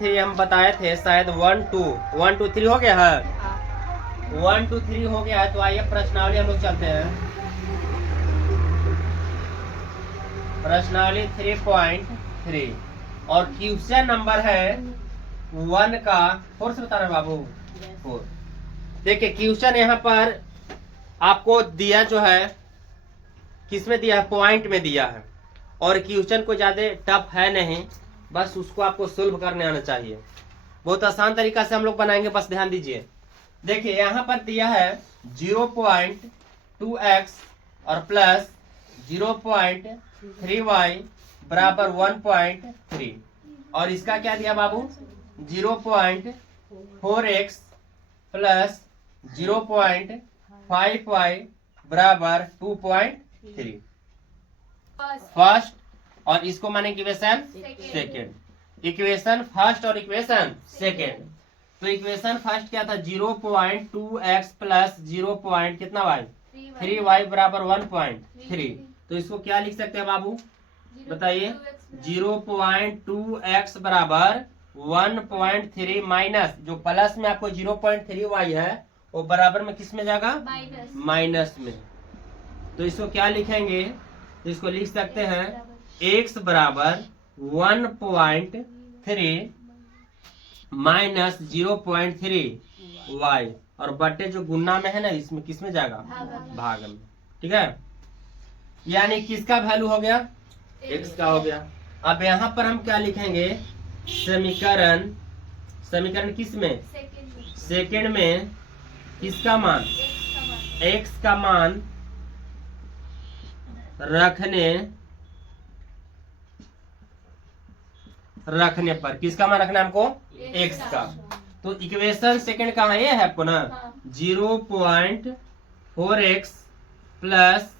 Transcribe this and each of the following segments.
थे हम बताए थे शायद 1 2 1 2 3 हो गया है। 1 2 3 हो गया है तो आइए प्रश्नावली हम लोग चलते हैं। प्रश्नावली 3.3 और क्वेश्चन नंबर है 1 का 4 से बता रहे बाबू 4। देखिए क्वेश्चन यहाँ पर आपको दिया जो है किसमें दिया है, पॉइंट में दिया है और क्वेश्चन को ज्यादा टफ है नहीं, बस उसको आपको सोल्व करने आना चाहिए। बहुत आसान तरीका से हम लोग बनाएंगे, बस ध्यान दीजिए। देखिए यहाँ पर दिया है 0.2x और प्लस 0.3y बराबर 1.3 और इसका क्या दिया बाबू 0.4x प्लस 0.5y बराबर 2.3 फर्स्ट और इसको माने इक्वेशन सेकेंड। इक्वेशन फर्स्ट और इक्वेशन सेकेंड। तो इक्वेशन फर्स्ट क्या था 0.2x प्लस 0. कितना y 3y बराबर 1.3। तो इसको क्या लिख सकते हैं बाबू बताइए 0.2x बराबर 1.3 माइनस जो प्लस में आपको 0.3y है वो बराबर में किस में जाएगा माइनस में। तो इसको क्या लिखेंगे तो इसको लिख सकते हैं x बराबर 1.3 माइनस 0.3 y और बटे जो गुना में है ना इसमें किस में जाएगा भाग में। ठीक है, यानी किसका वैल्यू हो गया x का हो गया। अब यहाँ पर हम क्या लिखेंगे समीकरण समीकरण किस में सेकेंड में किसका मान x का मान रखने पर किसका मान रखना है हमको x का। तो इक्वेशन सेकंड कहाँ है ये है आपको ना 0.4x प्लस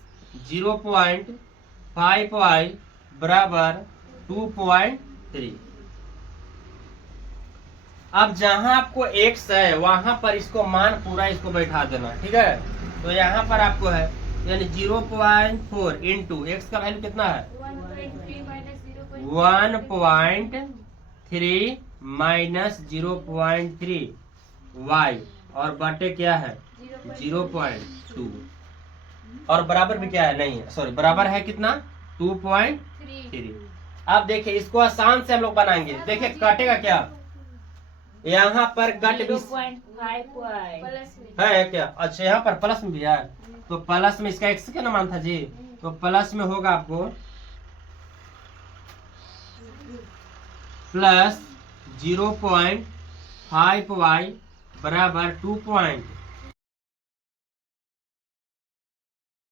0.5y बराबर 2.3। अब जहां आपको x है वहां पर इसको मान पूरा इसको बैठा देना। ठीक है, तो यहाँ पर आपको है यानी 0.4 इंटू एक्स का वैल्यू कितना है 1.3 माइनस 0.3 y और बटे क्या है 0.2 और बराबर भी क्या है नहीं है सॉरी बराबर है कितना 2.3। अब देखिए इसको आसान से हम लोग बनाएंगे। देखिए कटेगा क्या यहाँ पर कट भी है क्या। अच्छा यहाँ पर प्लस में भी है तो प्लस में इसका एक्स क्या मान था जी तो प्लस में होगा आपको प्लस 0.5y बराबर 2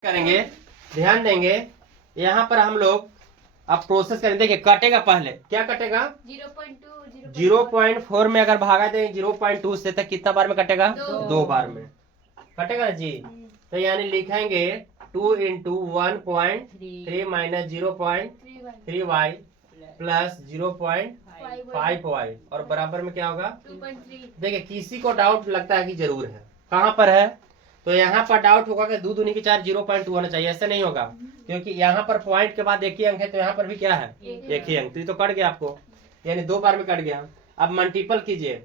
करेंगे। ध्यान देंगे यहाँ पर हम लोग अब प्रोसेस करेंगे। देखिए कटेगा पहले क्या कटेगा 0.4 में अगर भागा देंगे 0.2 से तो कितना बार में कटेगा 2 बार में कटेगा ना जी। तो यानी लिखेंगे 2 into 1.3 minus 0.3y plus 0.5y और बराबर में क्या होगा 2.3। देखिए किसी को डाउट लगता है कि जरूर है कहाँ पर है तो यहाँ पर डाउट होगा कि 2 दूनी की 4 0.2 होना चाहिए। ऐसे नहीं होगा क्योंकि यहाँ पर पॉइंट के बाद एक ही अंक है तो यहाँ पर भी क्या है एक ही अंक। तो ये तो कट गया आपको यानी 2 बार में कट गया। अब मल्टीपल कीजिए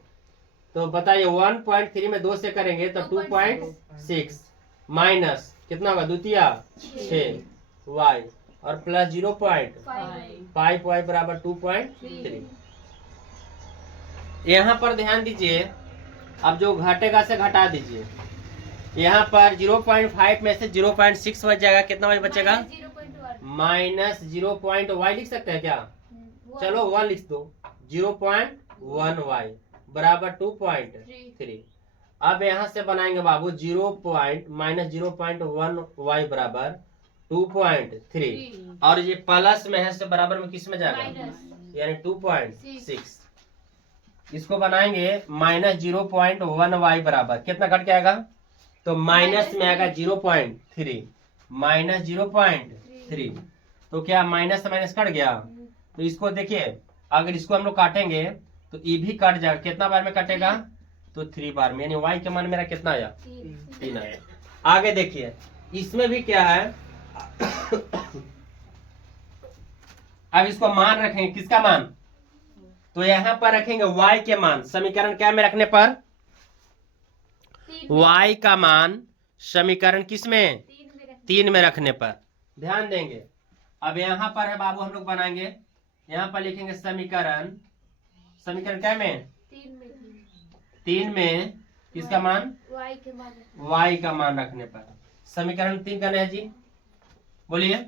तो बताइए 1.3 में 2 से करेंगे तो 2.6 माइनस कितना होगा द्वितीय 6 y और प्लस 0.5y बराबर 2.3। यहाँ पर ध्यान दीजिए अब जो घटेगा से घटा दीजिए। यहाँ पर 0.5 में से 0.6 बच जाएगा कितना y बचेगा माइनस 0.y लिख सकते हैं क्या चलो 1 लिख दो 0.1y बराबर 2.3। अब यहाँ से बनाएंगे बाबू 0. माइनस 0.1y बराबर 2.3 और ये प्लस में है से बराबर में किस में जाएगा यानी 2.6। इसको बनाएंगे माइनस 0.1y बराबर कितना कट के आएगा तो माइनस में आएगा 0.3 माइनस 0.3 तो क्या माइनस से माइनस कट गया। तो इसको देखिए अगर इसको हम लोग काटेंगे तो ये भी कट जाएगा कितना बार में कटेगा तो 3 बार में यानी y के मान मेरा कितना आया 3 आया। आगे देखिए इसमें भी क्या है अब इसको मान रखेंगे किसका मान तो यहाँ पर रखेंगे y के मान समीकरण क्या में रखने पर, y का मान समीकरण किस में, 3 में रखने पर ध्यान देंगे। अब यहाँ पर है बाबू हम लोग बनाएंगे, यहाँ पर लिखेंगे समीकरण क्या में, 3 में किसका मान, y का मान रखने पर समीकरण 3 का है जी, बोलिए।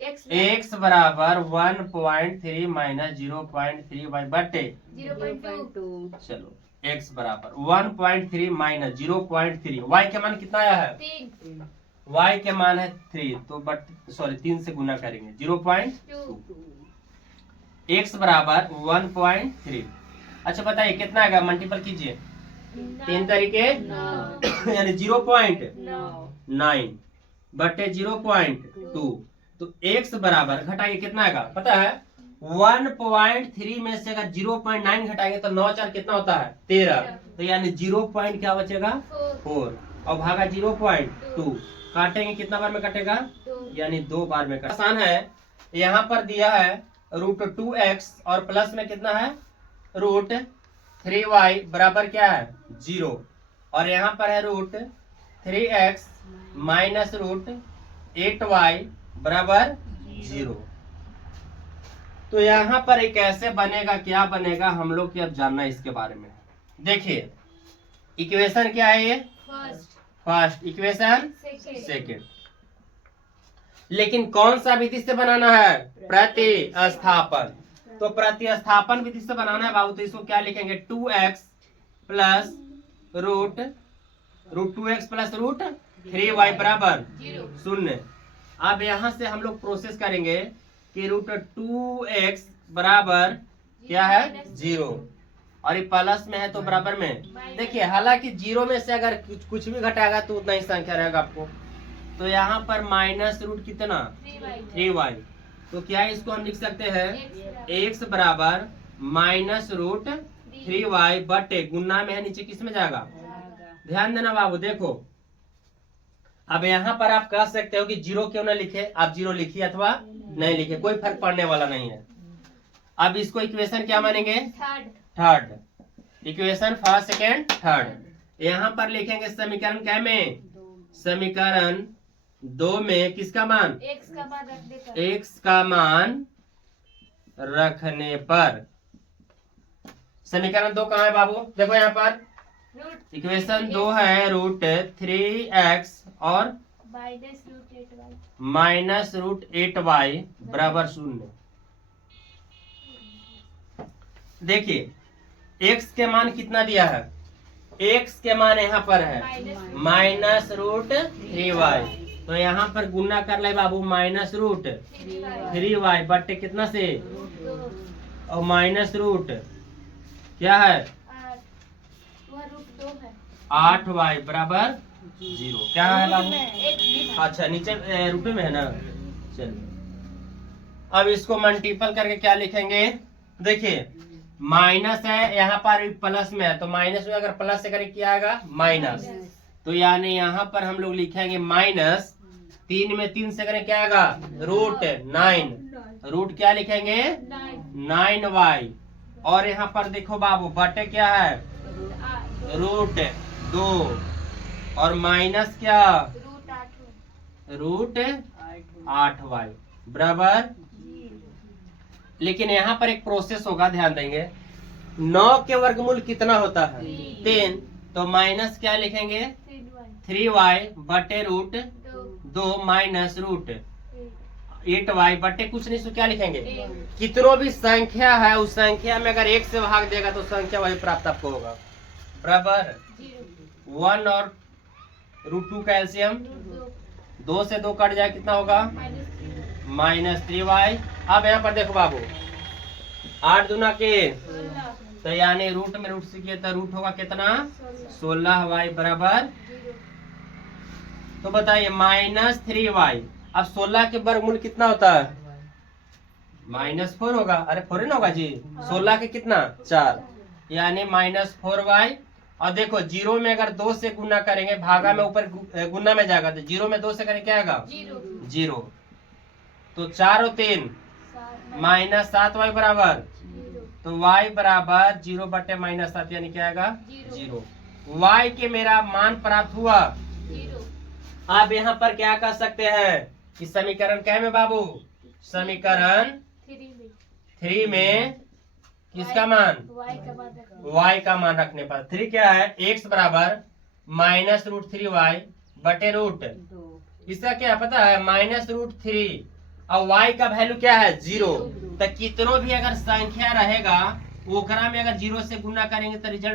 x बराबर 1.3 माइनस 0.3 वाई बटे 0.2। चलो x बराबर 1.3 माइनस 0.3, y के मान कितना आया है, 3। y के मान है 3, तो बट 3 से गुना करेंगे 0.2, x बराबर 1.3। अच्छा बताइए कितना आएगा, मल्टीपल कीजिए 3 तरीके यानी 0.9 बटे 0.2, तो x बराबर घटाइए कितना आएगा पता है, 1.3 में से अगर 0.9 घटाएंगे तो 9 4 कितना होता है 13, तो यानी 0. क्या बचेगा 4 और भागा 0.2, काटेंगे कितना बार में कटेगा, यानी 2 बार में कटेगा। आसान है, यहाँ पर दिया है √2x और प्लस में कितना है √3y बराबर क्या है 0, और यहाँ पर है √3x माइनस √8y बराबर 0। तो यहाँ पर एक ऐसे बनेगा, क्या बनेगा हम लोग की अब जानना है इसके बारे में। देखिए इक्वेशन क्या है ये, फर्स्ट, इक्वेशन सेकेंड, लेकिन कौन सा विधि से बनाना है, प्रतिस्थापन। तो प्रतिस्थापन विधि से बनाना है बाबू, तो इसको क्या लिखेंगे 2x plus √2x plus √3y बराबर 0। अब यहाँ से हम लोग प्रोसेस करेंगे कि √2x बराबर क्या है 0, और ये प्लस में है तो बराबर में, देखिए हालांकि 0 में से अगर कुछ भी घटाएगा तो उतना ही संख्या रहेगा आपको। तो यहाँ पर माइनस रूट कितना 3y, तो क्या इसको हम लिख सकते हैं x बराबर माइनस √3y बटे गुना में है नीचे किस में जाएगा, ध्यान देना बाबू। देखो अब यहाँ पर आप कह सकते हो कि 0 क्यों ना लिखे, आप 0 लिखिए अथवा नहीं लिखे, कोई फर्क पड़ने वाला नहीं है। अब इसको इक्वेशन क्या मानेंगे, third, equation first second third. यहाँ पर लिखेंगे समीकरण क्या में, समीकरण 2 में किसका मान, x का मान रखने पर। समीकरण 2 कहाँ है बाबू, देखो यहाँ पर इक्वेशन 2 है √3x और माइनस √8y बराबर 0। देखिए x के मान कितना दिया है, x के मान यहाँ पर है माइनस √3y, तो यहाँ पर गुना कर ले बाबू माइनस √3y बटे कितना से, और माइनस रूट क्या है 8y बराबर 0। क्या है बाबू, अच्छा नीचे रुपए में है ना, चलिए अब इसको मल्टीपल करके क्या लिखेंगे, देखिए माइनस है यहाँ पर प्लस में है, तो माइनस में अगर प्लस से करें क्या आएगा माइनस, तो यानी यहाँ पर हम लोग लिखेंगे माइनस 3 में 3 से करें क्या आएगा √9, रूट क्या लिखेंगे 9y, और यहाँ पर देखो बाबू बटे क्या है √2 और माइनस क्या √8y बराबर। लेकिन यहाँ पर एक प्रोसेस होगा, ध्यान देंगे 9 के वर्गमूल कितना होता है 3, तो माइनस क्या लिखेंगे 3y बटे √2 माइनस √8y बटे कुछ नहीं, सो क्या लिखेंगे, कितनों भी संख्या है उस संख्या में अगर 1 से भाग देगा तो संख्या वही प्राप्त आपको होगा बराबर 1 और √2 का एलसीएम 2 से 2 कट जाए कितना होगा -3y। अब यहाँ पर देखो बाबू 8 दूना के, तो यानी रूट में रूट से किया तो रूट होगा कितना 16y बराबर। तो बताइए -3y, अब 16 के वर्गमूल कितना होता है -4 होगा, अरे 4 ना होगा जी, 16 के कितना 4, यानी -4y। और देखो 0 में अगर 2 से गुना करेंगे, भागा में ऊपर गुना में जाएगा, तो 0 में 2 से करेंगे क्या आएगा 0, तो 4 और 3 -7y बराबर, तो y बराबर 0/-7 यानी क्या आएगा 0। y के मेरा मान प्राप्त हुआ। अब यहाँ पर क्या कर सकते हैं कि समीकरण क्या है में बाबू, समीकरण 3 में किसका मान, y का मान रखने पर 3 क्या है, x बराबर -√3y बटे रूट, इसका क्या पता है -√3 और y का वैल्यू क्या है 0। तो कितनों भी अगर संख्या रहेगा ओकरा में अगर 0 से गुना करेंगे तो रिजल्ट